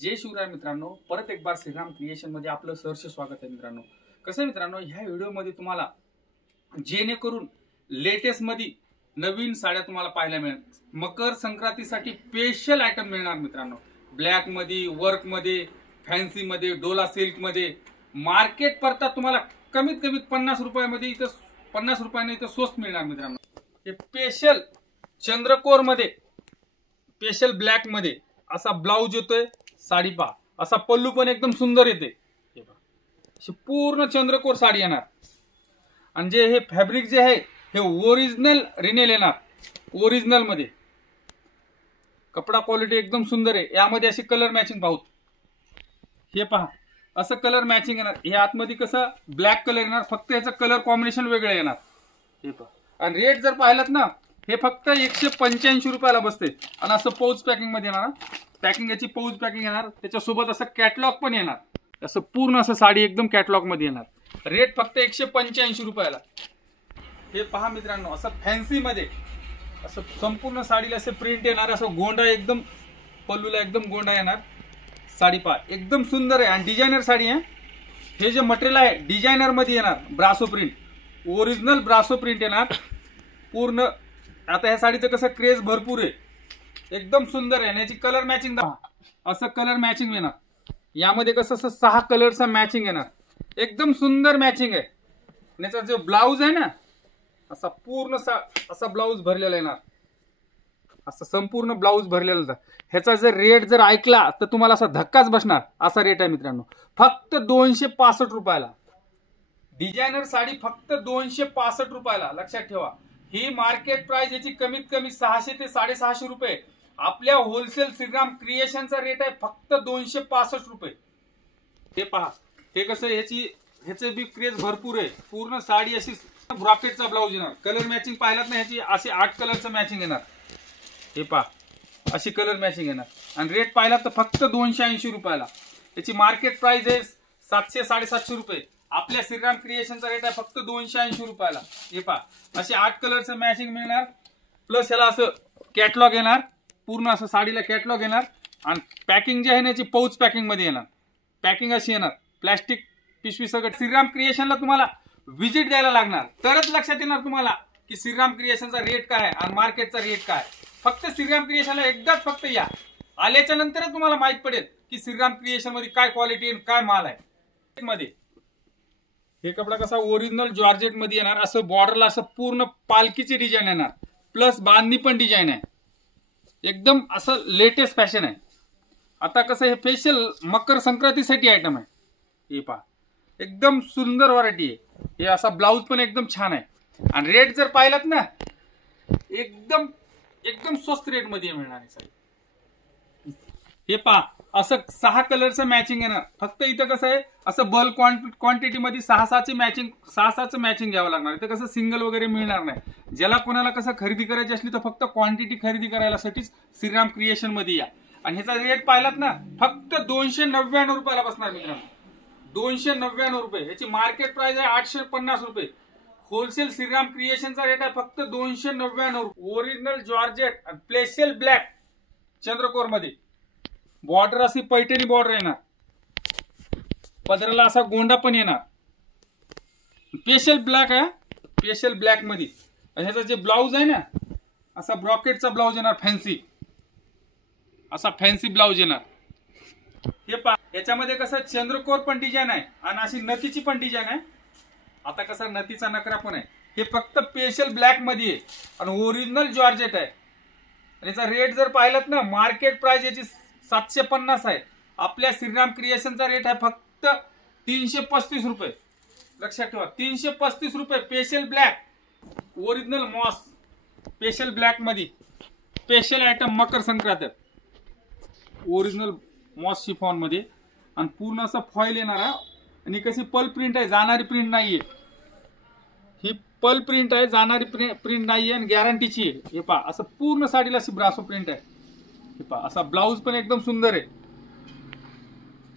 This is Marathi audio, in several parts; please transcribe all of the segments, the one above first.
जय शिवराय मित्रांनो, परत एक बार श्रीराम क्रिएशन मध्ये आपलं सहर्ष स्वागत आहे मित्रांनो। कसं आहे मित्रांनो, ह्या व्हिडिओ मध्ये तुम्हाला जेणेकरून लेटेस्ट मध्ये नवीन साड्या तुम्हाला पाहायला मिळेल। मकर संक्रांतीसाठी स्पेशल आयटम मिळणार मित्रांनो। ब्लॅक मध्ये, वर्क मध्ये, फॅन्सी मध्ये, डोला सिल्क मध्ये मार्केट परता तुम्हाला कमीत कमी 50 रुपयामध्ये इथं 50 रुपयाने इथं स्वस्त मिळणार मित्रांनो। हे स्पेशल चंद्रकोर मध्ये, स्पेशल ब्लॅक मध्ये असा ब्लाउज येतोय। साडी पहा, असा पल्लू पण एकदम सुंदर येते। हे पहा, पूर्ण चंद्रकोर साडी येणार। आणि जे हे फॅब्रिक जे आहे हे ओरिजिनल रिनेल येणार, ओरिजिनल मध्ये। कपडा क्वालिटी एकदम सुंदर आहे। यामध्ये अशी कलर मॅचिंग पाहू, हे पहा असं कलर मॅचिंग येणार। हे आतमध्ये कसं ब्लॅक कलर येणार, फक्त याचं कलर कॉम्बिनेशन वेगळं येणार। हे पहा, आणि रेट जर पाहिलात ना, हे फक्त 185 रुपयाला बसते। आणि असं पाऊच पॅकिंग मध्ये येणार। पॅकिंग याची पाऊच पॅकिंग येणार, त्याच्यासोबत असं कॅटलॉग पण येणार। असं पूर्ण असं साडी एकदम कॅटलॉग मध्ये येणार। रेट फक्त 185 रुपयाला। हे पहा मित्रांनो, असं फॅन्सी मध्ये असं संपूर्ण साडीला असं प्रिंट येणार। असं गोंडा एकदम, पल्लूला एकदम गोंडा येणार। साडी पहा एकदम सुंदर आहे आणि डिझायनर साडी आहे। हे जे मटेरियल आहे डिझायनर मध्ये येणार, ब्रासो प्रिंट, ओरिजिनल ब्रासो प्रिंट येणार पूर्ण। आता ह्या साडीचं कसं क्रेज भरपूर आहे, एकदम सुंदर आहे। याची कलर मॅचिंग असं कलर मॅचिंग येणार। यामध्ये कसं असं 6 कलरचा मॅचिंग येणार, एकदम सुंदर मॅचिंग आहे। याचा जो ब्लाउज आहे ना, असा पूर्ण असा ब्लाउज भरलेला येणार। असं संपूर्ण ब्लाउज भरलेला। ह्याचा जर रेट जर ऐकला तर तुम्हाला असा धक्काच बसणार। असा रेट आहे मित्रांनो, फक्त 265 रुपयाला। डिझायनर साडी फक्त 265 रुपयाला, लक्षात ठेवा। ही मार्केट प्राइस याची कमीत कमी 600 ते 650 रुपये। आपल्या होलसेल श्रीराम क्रिएशनचा रेट आहे फक्त 265 रुपये। हे पहा, हे कसं ह्याचे बी क्रेज भरपूर आहे। पूर्ण साडी अशी ब्रॉकेटचा ब्लाउज येणार। कलर मॅचिंग पाहिलात ना, ह्याची अशी 8 कलरचं मॅचिंग येणार। हे पहा, अशी कलर मॅचिंग येणार। आणि रेट पाहिला तर फक्त 280 रुपयाला। याची मार्केट प्राइस आहे 700 750 रुपये। आपल्या श्रीराम क्रिएशनचा रेट आहे फक्त 280 रुपयाला। हे पहा, असे 8 कलरचं मॅचिंग मिळणार। प्लस याला असं कॅटलॉग येणार, पूर्ण असं साडीला कॅटलॉग येणार। आणि पॅकिंग जे आहे ना, याची पाऊच पॅकिंग मध्ये येणार। पॅकिंग अशी येणार, प्लॅस्टिक पिशवी सगळं। श्रीराम क्रिएशनला तुम्हाला व्हिजिट द्यायला लागणार, तरच लक्षात येणार तुम्हाला की श्रीराम क्रिएशनचा रेट काय आहे आणि मार्केटचा रेट काय। फक्त श्रीराम क्रिएशनला एकदाच फक्त या, आल्याच्या नंतरच तुम्हाला माहित पडेल की श्रीराम क्रिएशन मध्ये काय क्वालिटी आणि काय माल आहे। मध्ये हे कपडा कसा ओरिजिनल जॉर्जेट मध्ये येणार। असं बॉर्डरला असं पूर्ण पालखीची डिझाईन येणार, प्लस बांधणी पण डिझाईन आहे। एकदम असं लेटेस्ट फॅशन आहे। आता कसं हे स्पेशल मकर संक्रांतीसाठी आयटम आहे। हे पहा, एकदम सुंदर व्हरायटी आहे। हे असा ब्लाउज पण एकदम छान आहे। आणि रेट जर पाहिलात ना, एकदम एकदम स्वस्त रेट मध्ये मिळणार आहे साडी। हे पहा, असं 6 कलरचं मॅचिंग येणार। फक्त इथं कसं आहे, असं बल्क क्वांटिटी मध्ये 6-6ची मॅचिंग, 6-6चं मॅचिंग घ्यावं लागणार। इथं कसं सिंगल वगैरे मिळणार नाही। ज्याला कोणाला कसं खरेदी करायची असली तर फक्त क्वांटिटी खरेदी करायलासाठीच श्रीराम क्रिएशन मध्ये या। आणि ह्याचा रेट पाहिलात ना, फक्त 299 रुपयाला बसणार मित्रांनो। 299 रुपये। याची मार्केट प्राइस आहे 850 रुपये। होलसेल श्रीराम क्रिएशनचा रेट आहे फक्त 299। ओरिजिनल जॉर्जेट आणि स्पेशल ब्लॅक चंद्रकोर मध्ये। बॉर्डर अशी पैठणी बॉर्डर येणार, पदराला असा गोंडा पण येणार। स्पेशल ब्लॅक आहे, स्पेशल ब्लॅक मध्ये। ह्याचा जे ब्लाउज आहे ना, असा ब्रॉकेटचा ब्लाउज येणार, फॅन्सी असा फॅन्सी ब्लाउज येणार। हे पहा, याच्यामध्ये कसं चंद्रकोर पण डिझाईन आहे आणि अशी नथीची पण डिझाईन आहे। आता कसा नथीचा नकरा पण आहे। हे फक्त स्पेशल ब्लॅक मध्ये आहे आणि ओरिजिनल जॉर्जेट आहे। याचा रेट जर पाहिलात ना, मार्केट प्राइस याची 750 आहे। आपल्या श्रीराम क्रिएशनचा रेट आहे फक्त 335 रुपये। लक्षात ठेवा, 335 रुपये। Special black, original moss, special black मध्ये special item Makar Sankrant, original moss chiffon मध्ये। आणि पूर्ण असं फॉइल येणार आहे। आणि कशी पल प्रिंट आहे, जाणारी प्रिंट नाहीये। ही पल प्रिंट आहे, जाणारी प्रिंट नाहीये आणि गॅरंटीची आहे। हे पहा, असं पूर्ण साडीला अशी ब्रासो प्रिंट आहे। हे पहा, असा ब्लाउज पण एकदम सुंदर आहे।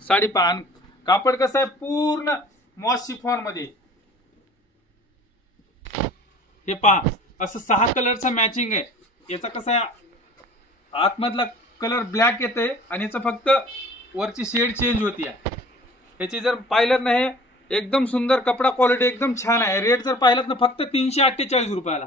साडी पहा, कापड कसं आहे, पूर्ण मॉस शिफॉन मध्ये। हे पहा, असं 6 कलरचा मॅचिंग आहे। याचा कसं आहे, आतमधला कलर ब्लॅक येते आणि याचं फक्त वरची शेड चेंज होती आहे. याची जर पाहिलं ना, हे एकदम सुंदर कपडा, क्वालिटी एकदम छान आहे. रेट जर पाहिलं ना फक्त 348 रुपयाला.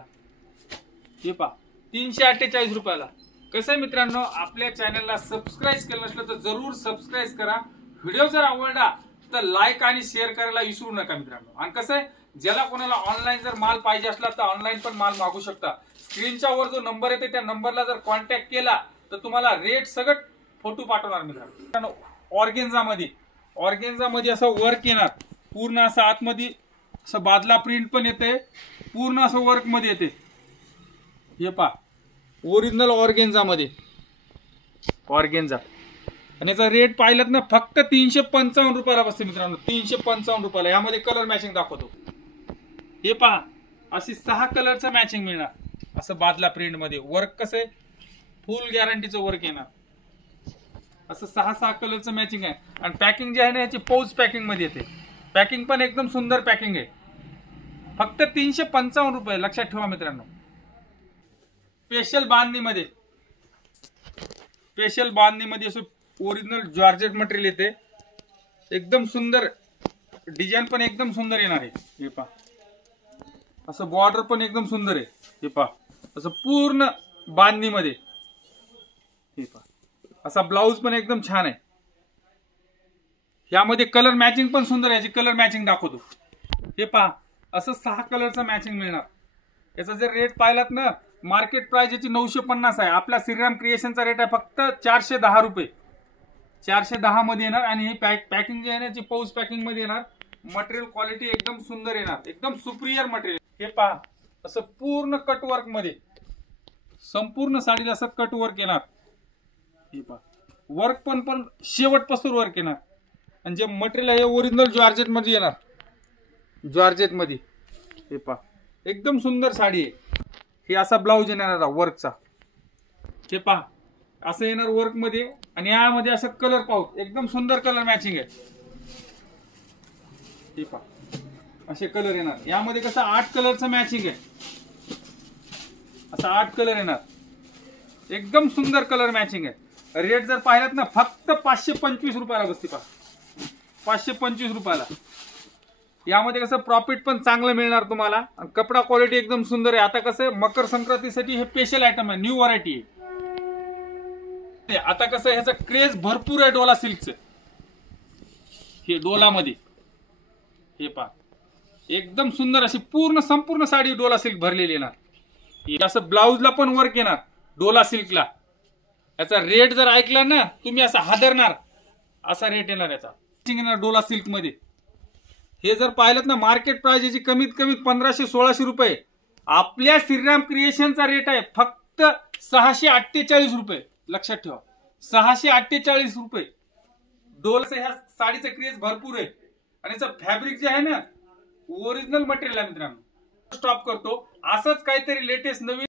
हे पहा 348 रुपयाला. कसं आहे मित्रांनो, आपल्या चॅनलला सबस्क्राईब केलं नसलं तर जरूर सबस्क्राईब करा. व्हिडिओ जर आवडला तर लाईक आणि शेअर करायला विसरू नका मित्रांनो. आणि कसं आहे, ज्याला कोणाला ऑनलाईन जर माल पाहिजे असला तर ऑनलाईन पण माल मागू शकता. स्क्रीनच्या वर जो नंबर येते त्या नंबरला जर कॉन्टॅक्ट केला तर तुम्हाला रेट सगळं फोटो पाठवणार मित्रांनो. ऑर्गेन्झा मध्ये असं वर्क येणार, पूर्ण असं आतमध्ये असं बादला प्रिंट पण येते, पूर्ण असं वर्क मध्ये येते. हे पहा ओरिजिनल ऑर्गेन्झा मध्ये ऑर्गेन्झा. आणि याचा रेट पाहिलात ना फक्त 355 रुपयाला बसते मित्रांनो. 355 रुपयाला. यामध्ये कलर मॅचिंग दाखवतो. हे पहा अशी 6 कलरचं मॅचिंग मिळणार. असं बादला प्रिंट मध्ये वर्क. कसं आहे, फुल गॅरंटीचं वर्क येणार. असं 6 कलरचं मॅचिंग आहे. आणि पॅकिंग जे आहे ना याची पाऊच पॅकिंग मध्ये येते. पॅकिंग पण एकदम सुंदर पॅकिंग आहे. फक्त 355 रुपये. लक्षात ठेवा मित्रांनो. स्पेशल बांधणीमध्ये असं ओरिजिनल जॉर्जेट मटेरियल येते. एकदम सुंदर डिझाईन पण एकदम सुंदर येणार आहे. हे पहा असं बॉर्डर पण एकदम सुंदर आहे. हे पहा असं पूर्ण बांधणीमध्ये. हे पहा असा ब्लाऊज पण एकदम छान आहे. यामध्ये कलर मॅचिंग पण सुंदर आहे. याची कलर मॅचिंग दाखवतो. हे पहा असं 6 कलरचं मॅचिंग मिळणार. याचा जर रेट पाहिलात ना, मार्केट प्राइस याची 950 आहे. आपल्या श्रीराम क्रिएशनचा रेट आहे फक्त 410 रुपये. 410 मध्ये येणार. आणि ही पॅकिंग जी आहे ना याची पाऊच पॅकिंग मध्ये येणार. मटेरियल क्वालिटी एकदम सुंदर येणार, एकदम सुपिरियर मटेरियल. हे पहा असं पूर्ण कटवर्क मध्ये संपूर्ण साडीला असं कटवर्क येणार. हे पहा वर्क पण शेवटपासून वर्क येणार. आणि जे मटेरियल आहे ओरिजिनल जॉर्जेट मध्ये येणार. जॉर्जेट मध्ये. हे पहा एकदम सुंदर साडी आहे. हे असा ब्लाऊज येणार वर्कचा. हे पहा असं येणार वर्क मध्ये. आणि यामध्ये असं कलर पाहू एकदम सुंदर कलर मॅचिंग आहे. हे पहा असे कलर येणार. यामध्ये कसं 8 कलरचं मॅचिंग आहे. असं 8 कलर येणार. एकदम सुंदर कलर मॅचिंग आहे. रेट जर पाहिलात ना फक्त 525 रुपयाला बसते. पहा 525 रुपयाला. यामध्ये कसं प्रॉफिट पण चांगलं मिळणार तुम्हाला. आणि कपडा क्वालिटी एकदम सुंदर आहे. आता कसं मकर संक्रांतीसाठी हे स्पेशल आयटम आहे, न्यू व्हरायटी आहे. आता कसं ह्याचं क्रेज भरपूर आहे डोला सिल्कचं. हे डोलामध्ये. हे पहा एकदम सुंदर अशी संपूर्ण साडी डोला सिल्क भरलेली येणार. असं ब्लाऊजला पण वर्क येणार डोला सिल्कला. याचा रेट जर ऐकला ना तुम्ही असं हादरणार. असा रेट येणार याचा डोला सिल्क मध्ये. हे जर पाहिलं ना मार्केट प्राइस याची कमीत कमी 1500-1600 रुपये. आपल्या श्रीराम क्रिएशनचा रेट आहे फक्त 648 रुपये. लक्षात ठेवा 648 रुपये. डोलचं ह्या साडीचं क्रेज भरपूर आहे. आणि याचं फॅब्रिक जे आहे ना ओरिजिनल मटेरियल आहे मित्रांनो. स्टॉप करतो. असंच काहीतरी लेटेस्ट नवीन